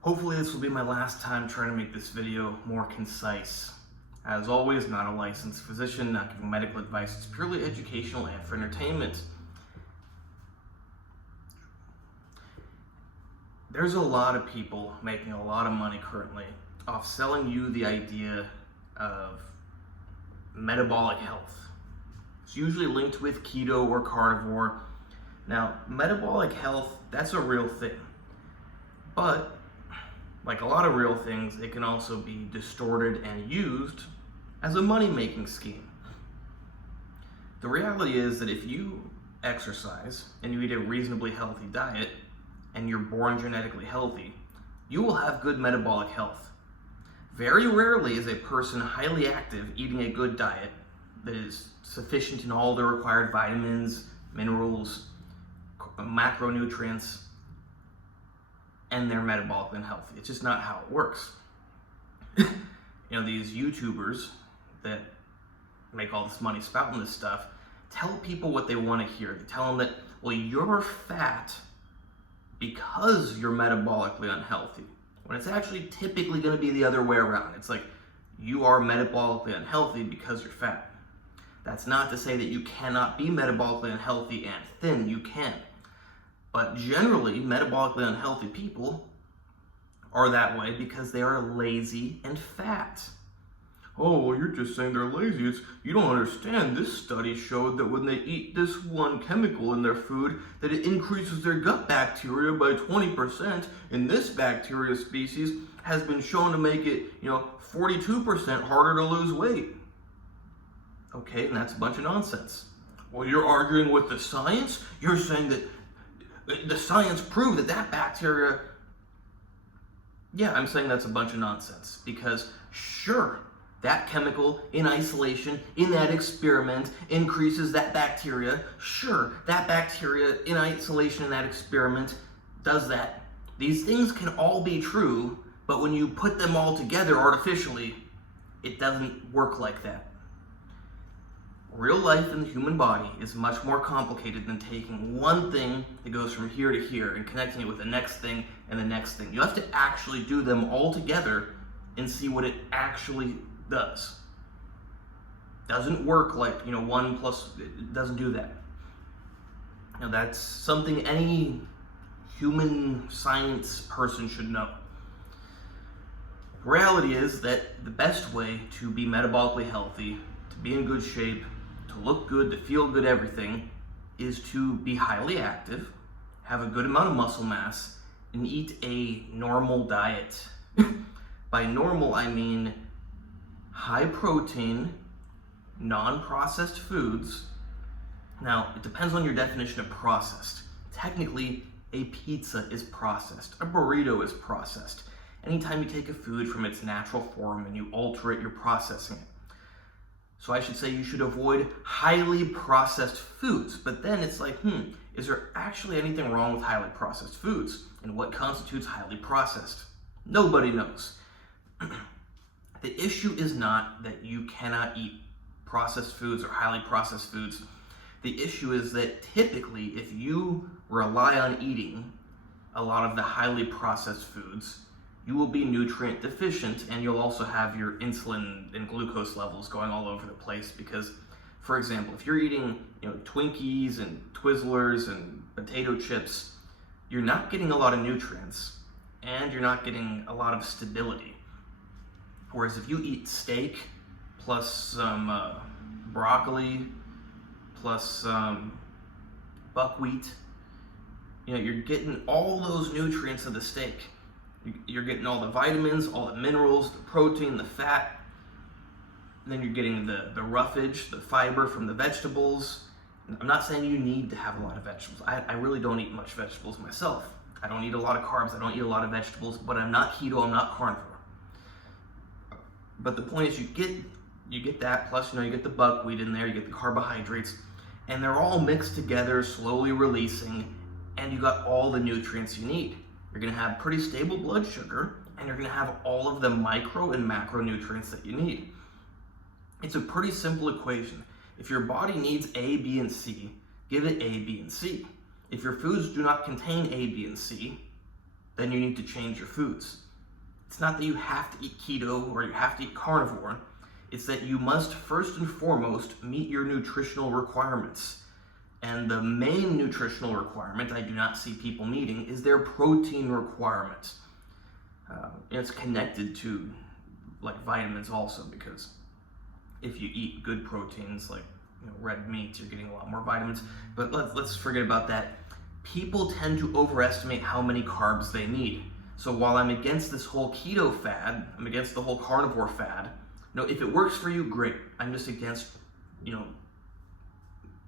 Hopefully this will be my last time trying to make this video more concise. As always, not a licensed physician, not giving medical advice. It's purely educational and for entertainment. There's a lot of people making a lot of money currently off selling you the idea of metabolic health. It's usually linked with keto or carnivore. Now, metabolic health, that's a real thing. But like a lot of real things, it can also be distorted and used as a money-making scheme. The reality is that if you exercise and you eat a reasonably healthy diet and you're born genetically healthy, you will have good metabolic health. Very rarely is a person highly active eating a good diet that is sufficient in all the required vitamins, minerals, macronutrients, and they're metabolically unhealthy. It's just not how it works. These YouTubers that make all this money spouting this stuff tell people what they want to hear. They tell them that, well, you're fat because you're metabolically unhealthy, when it's actually typically going to be the other way around. It's like, you are metabolically unhealthy because you're fat. That's not to say that you cannot be metabolically unhealthy and thin. You can. But generally, metabolically unhealthy people are that way because they are lazy and fat. Oh, well, you're just saying they're lazy. You don't understand. This study showed that when they eat this one chemical in their food, that it increases their gut bacteria by 20%, and this bacteria species has been shown to make it, 42% harder to lose weight. Okay, and that's a bunch of nonsense. Well, you're arguing with the science? You're saying that the science proved that bacteria... Yeah, I'm saying that's a bunch of nonsense, because sure, that chemical in isolation, in that experiment, increases that bacteria. Sure, that bacteria in isolation in that experiment does that. These things can all be true, but when you put them all together artificially, it doesn't work like that. Real life in the human body is much more complicated than taking one thing that goes from here to here and connecting it with the next thing and the next thing. You have to actually do them all together and see what it actually does. Doesn't work like, 1 plus, it doesn't do that. That's something any human science person should know. The reality is that the best way to be metabolically healthy, to be in good shape, to look good, to feel good, everything, is to be highly active, have a good amount of muscle mass, and eat a normal diet. By normal, I mean high protein, non-processed foods. Now, it depends on your definition of processed. Technically, a pizza is processed. A burrito is processed. Anytime you take a food from its natural form and you alter it, you're processing it. So I should say you should avoid highly processed foods. But then it's like, is there actually anything wrong with highly processed foods? And what constitutes highly processed? Nobody knows. The issue is not that you cannot eat processed foods or highly processed foods. The issue is that typically, if you rely on eating a lot of the highly processed foods, you will be nutrient deficient, and you'll also have your insulin and glucose levels going all over the place. Because, for example, if you're eating Twinkies and Twizzlers and potato chips, you're not getting a lot of nutrients, and you're not getting a lot of stability. Whereas if you eat steak plus some broccoli plus buckwheat, you're getting all those nutrients of the steak. You're getting all the vitamins, all the minerals, the protein, the fat. And then you're getting the roughage, the fiber from the vegetables. I'm not saying you need to have a lot of vegetables. I really don't eat much vegetables myself. I don't eat a lot of carbs. I don't eat a lot of vegetables. But I'm not keto. I'm not carnivore. But the point is, you get that, plus you get the buckwheat in there, you get the carbohydrates, and they're all mixed together, slowly releasing, and you got all the nutrients you need. You're going to have pretty stable blood sugar, and you're going to have all of the micro and macronutrients that you need. It's a pretty simple equation. If your body needs A, B, and C, give it A, B, and C. If your foods do not contain A, B, and C, then you need to change your foods. It's not that you have to eat keto or you have to eat carnivore. It's that you must first and foremost meet your nutritional requirements. And the main nutritional requirement I do not see people meeting is their protein requirement. It's connected to like vitamins also, because if you eat good proteins like red meat, you're getting a lot more vitamins. But let's forget about that. People tend to overestimate how many carbs they need. So while I'm against this whole keto fad, I'm against the whole carnivore fad. If it works for you, great. I'm just against,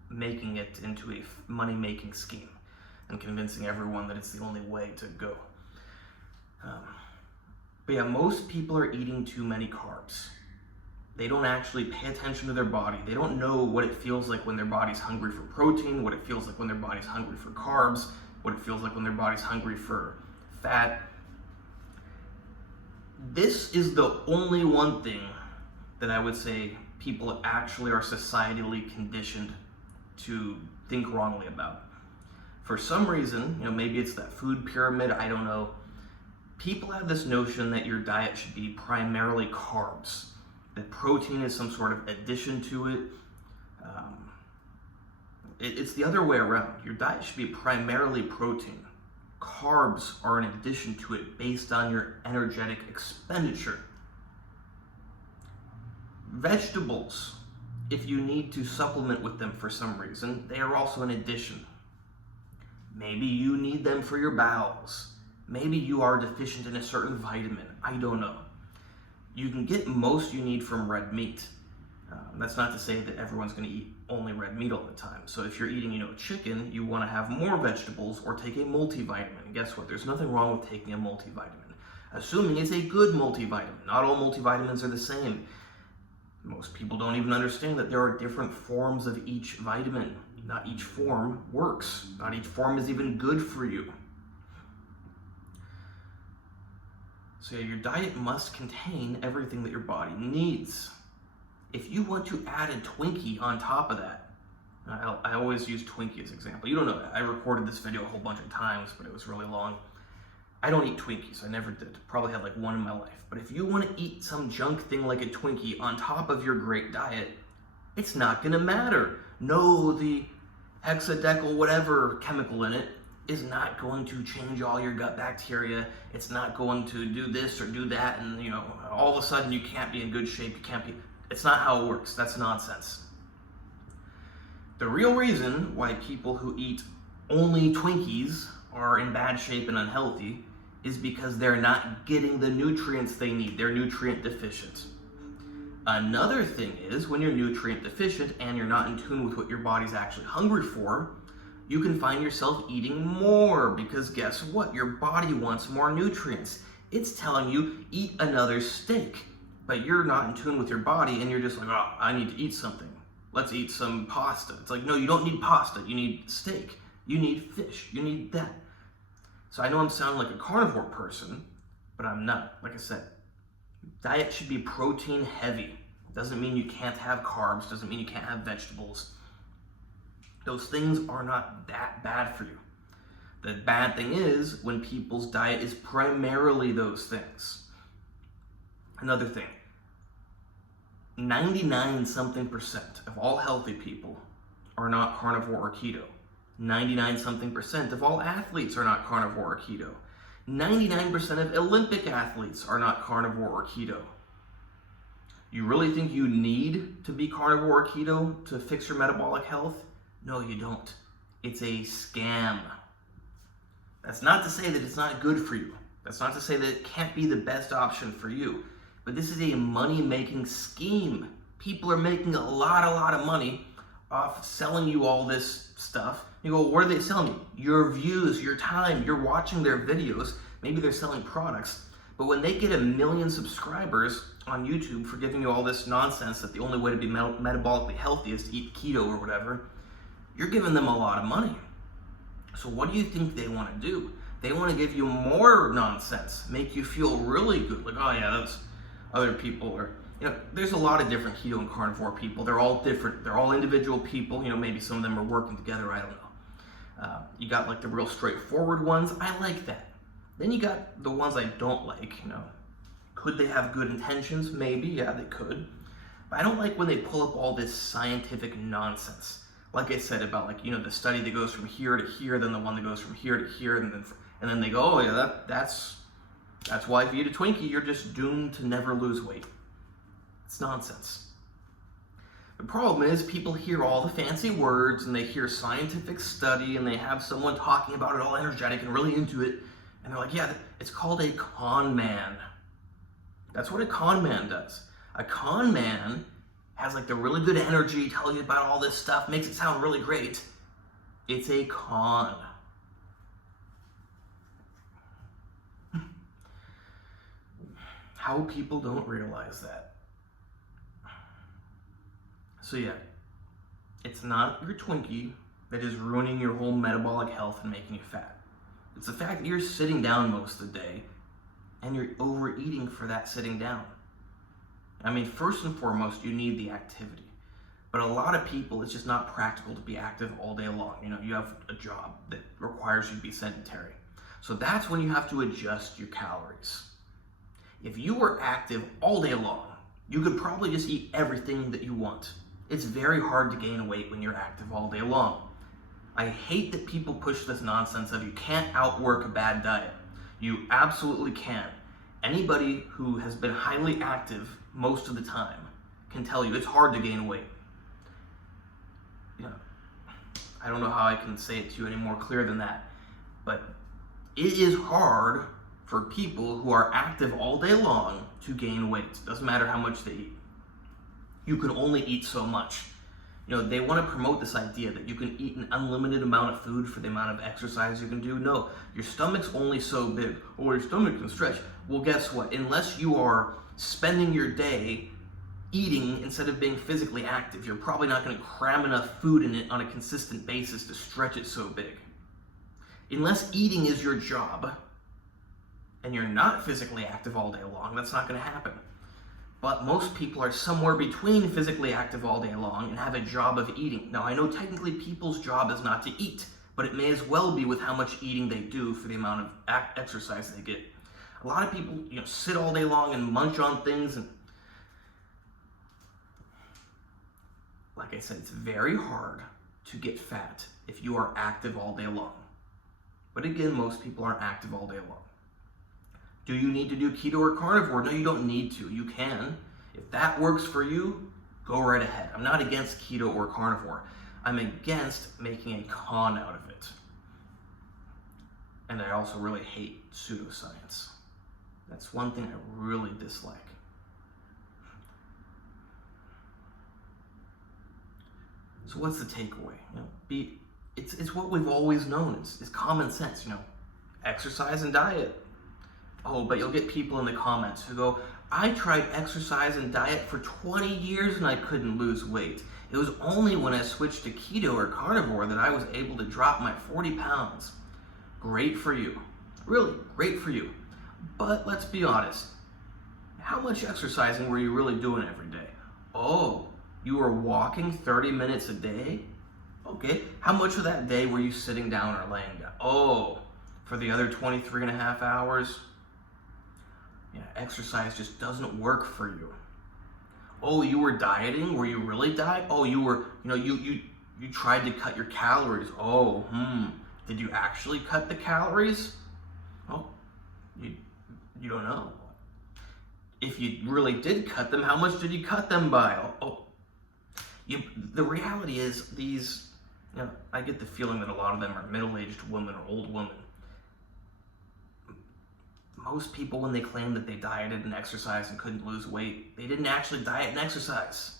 making it into a money-making scheme and convincing everyone that it's the only way to go. But yeah, most people are eating too many carbs. They don't actually pay attention to their body. They don't know what it feels like when their body's hungry for protein, what it feels like when their body's hungry for carbs, what it feels like when their body's hungry for fat. This is the only one thing that I would say people actually are societally conditioned to think wrongly about. For some reason, maybe it's that food pyramid, I don't know. People have this notion that your diet should be primarily carbs, that protein is some sort of addition to it. It's the other way around. Your diet should be primarily protein. Carbs are an addition to it based on your energetic expenditure. Vegetables, if you need to supplement with them for some reason, they are also an addition. Maybe you need them for your bowels. Maybe you are deficient in a certain vitamin. I don't know. You can get most you need from red meat. That's not to say that everyone's going to eat only red meat all the time. So if you're eating, chicken, you want to have more vegetables or take a multivitamin. And guess what? There's nothing wrong with taking a multivitamin, assuming it's a good multivitamin. Not all multivitamins are the same. Most people don't even understand that there are different forms of each vitamin. Not each form works. Not each form is even good for you. So yeah, your diet must contain everything that your body needs. If you want to add a Twinkie on top of that, I always use Twinkie as an example. You don't know that. I recorded this video a whole bunch of times, but it was really long. I don't eat Twinkies. I never did. Probably had like one in my life. But if you want to eat some junk thing like a Twinkie on top of your great diet, it's not going to matter. No, the hexadecyl whatever chemical in it is not going to change all your gut bacteria. It's not going to do this or do that, and all of a sudden you can't be in good shape. It's not how it works. That's nonsense. The real reason why people who eat only Twinkies are in bad shape and unhealthy is because they're not getting the nutrients they need. They're nutrient deficient. Another thing is, when you're nutrient deficient and you're not in tune with what your body's actually hungry for, you can find yourself eating more, because guess what? Your body wants more nutrients. It's telling you, eat another steak, but you're not in tune with your body and you're just like, oh, I need to eat something. Let's eat some pasta. It's like, no, you don't need pasta. You need steak. You need fish. You need that. So I know I'm sounding like a carnivore person, but I'm not. Like I said, diet should be protein heavy. Doesn't mean you can't have carbs. Doesn't mean you can't have vegetables. Those things are not that bad for you. The bad thing is when people's diet is primarily those things. Another thing, 99% of all healthy people are not carnivore or keto. 99% of all athletes are not carnivore or keto. 99% of Olympic athletes are not carnivore or keto. You really think you need to be carnivore or keto to fix your metabolic health? No, you don't. It's a scam. That's not to say that it's not good for you. That's not to say that it can't be the best option for you. But this is a money-making scheme. People are making a lot of money off selling you all this stuff. You go, what are they selling you? Your views, your time, you're watching their videos. Maybe they're selling products. But when they get 1 million subscribers on YouTube for giving you all this nonsense that the only way to be metabolically healthy is to eat keto or whatever, you're giving them a lot of money. So what do you think they want to do? They want to give you more nonsense, make you feel really good. Like, oh yeah, those other people are, there's a lot of different keto and carnivore people. They're all different. They're all individual people. Maybe some of them are working together. I don't know. You got like the real straightforward ones. I like that. Then you got the ones I don't like, Could they have good intentions? Maybe, yeah, they could. But I don't like when they pull up all this scientific nonsense. Like I said about the study that goes from here to here, then the one that goes from here to here, and then they go, oh yeah, that's why if you eat a Twinkie, you're just doomed to never lose weight. It's nonsense. The problem is people hear all the fancy words and they hear scientific study and they have someone talking about it all energetic and really into it, and they're like, yeah, it's called a con man. That's what a con man does. A con man has the really good energy, telling you about all this stuff, makes it sound really great. It's a con. How people don't realize that. So yeah, it's not your Twinkie that is ruining your whole metabolic health and making you fat. It's the fact that you're sitting down most of the day and you're overeating for that sitting down. I mean, first and foremost, you need the activity. But a lot of people, it's just not practical to be active all day long. You have a job that requires you to be sedentary. So that's when you have to adjust your calories. If you were active all day long, you could probably just eat everything that you want. It's very hard to gain weight when you're active all day long. I hate that people push this nonsense of you can't outwork a bad diet. You absolutely can. Anybody who has been highly active most of the time can tell you it's hard to gain weight. I don't know how I can say it to you any more clear than that, but it is hard for people who are active all day long to gain weight. Doesn't matter how much they eat. You can only eat so much. They want to promote this idea that you can eat an unlimited amount of food for the amount of exercise you can do. No, your stomach's only so big. Or your stomach can stretch. Well, guess what? Unless you are spending your day eating instead of being physically active, you're probably not going to cram enough food in it on a consistent basis to stretch it so big. Unless eating is your job, and you're not physically active all day long, that's not going to happen. But most people are somewhere between physically active all day long and have a job of eating. Now, I know technically people's job is not to eat, but it may as well be with how much eating they do for the amount of exercise they get. A lot of people, sit all day long and munch on things, and like I said, it's very hard to get fat if you are active all day long. But again, most people aren't active all day long. Do you need to do keto or carnivore? No, you don't need to. You can. If that works for you, go right ahead. I'm not against keto or carnivore. I'm against making a con out of it. And I also really hate pseudoscience. That's one thing I really dislike. So what's the takeaway? It's what we've always known. It's common sense. Exercise and diet. Oh, but you'll get people in the comments who go, I tried exercise and diet for 20 years and I couldn't lose weight. It was only when I switched to keto or carnivore that I was able to drop my 40 pounds. Great for you. Really, great for you. But let's be honest. How much exercising were you really doing every day? Oh, you were walking 30 minutes a day? Okay. How much of that day were you sitting down or laying down? Oh, for the other 23 and a half hours? Exercise just doesn't work for you. Oh, you were dieting? Were you really dieting? Oh, you were, you tried to cut your calories. Oh, did you actually cut the calories? Oh, you don't know. If you really did cut them, how much did you cut them by? The reality is these, I get the feeling that a lot of them are middle-aged women or old women. Most people, when they claim that they dieted and exercised and couldn't lose weight, they didn't actually diet and exercise.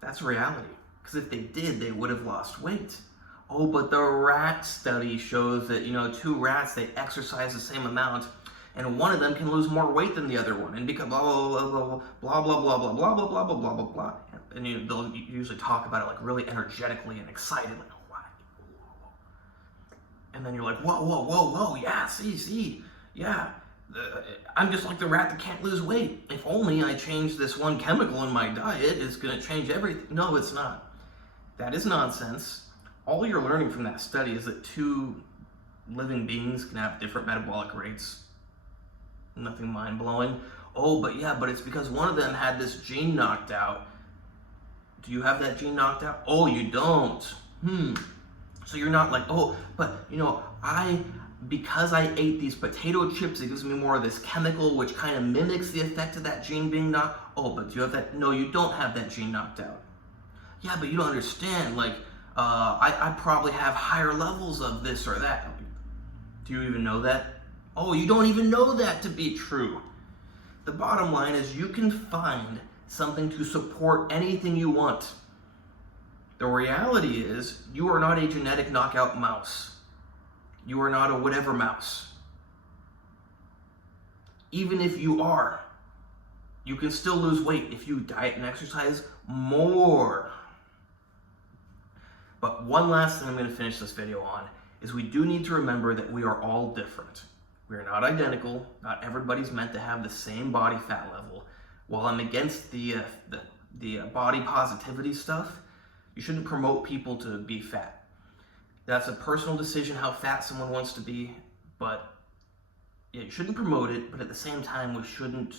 That's reality. Because if they did, they would have lost weight. Oh, but the rat study shows that, two rats, they exercise the same amount, and one of them can lose more weight than the other one, and become blah, blah, blah, blah, blah, blah, blah, blah, blah, blah, blah, blah, blah, blah, blah. And they'll usually talk about it really energetically and excited, and then you're like, whoa, yeah, see, yeah. I'm just like the rat that can't lose weight. If only I change this one chemical in my diet, it's going to change everything. No, it's not. That is nonsense. All you're learning from that study is that two living beings can have different metabolic rates. Nothing mind-blowing. Oh, but yeah, but it's because one of them had this gene knocked out. Do you have that gene knocked out? Oh, you don't. So you're not like, oh, but you know, because I ate these potato chips, it gives me more of this chemical which kind of mimics the effect of that gene being knocked. Oh, but do you have that? No, you don't have that gene knocked out. Yeah, but you don't understand. Like, I probably have higher levels of this or that. Do you even know that? Oh, you don't even know that to be true. The bottom line is you can find something to support anything you want. The reality is you are not a genetic knockout mouse. You are not a whatever mouse. Even if you are, you can still lose weight if you diet and exercise more. But one last thing I'm going to finish this video on is we do need to remember that we are all different. We are not identical. Not everybody's meant to have the same body fat level. While I'm against the body positivity stuff, you shouldn't promote people to be fat. That's a personal decision how fat someone wants to be, but yeah, you shouldn't promote it, but at the same time, we shouldn't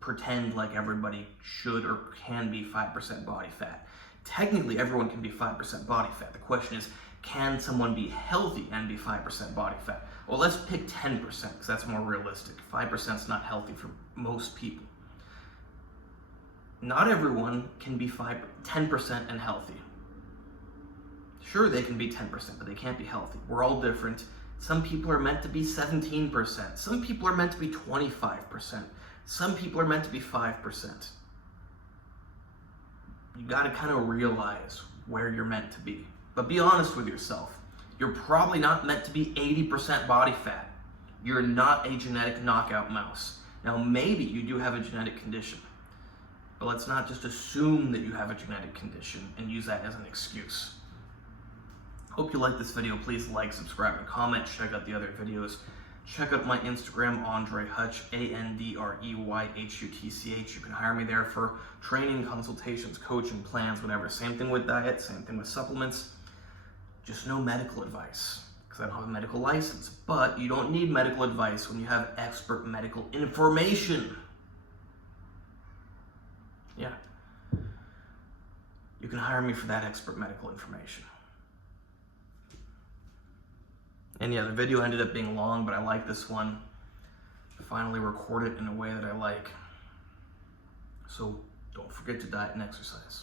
pretend like everybody should or can be 5% body fat. Technically, everyone can be 5% body fat. The question is, can someone be healthy and be 5% body fat? Well, let's pick 10% because that's more realistic. 5% is not healthy for most people. Not everyone can be 10% and healthy. Sure, they can be 10%, but they can't be healthy. We're all different. Some people are meant to be 17%. Some people are meant to be 25%. Some people are meant to be 5%. You got to kind of realize where you're meant to be. But be honest with yourself. You're probably not meant to be 80% body fat. You're not a genetic knockout mouse. Now, maybe you do have a genetic condition, but let's not just assume that you have a genetic condition and use that as an excuse. Hope you like this video. Please like, subscribe, and comment. Check out the other videos. Check out my Instagram, AndreyHutch, AndreyHutch. You can hire me there for training, consultations, coaching, plans, whatever. Same thing with diet, same thing with supplements. Just no medical advice, because I don't have a medical license. But you don't need medical advice when you have expert medical information. Yeah. You can hire me for that expert medical information. And yeah, the video ended up being long, but I like this one. I finally record it in a way that I like. So don't forget to diet and exercise.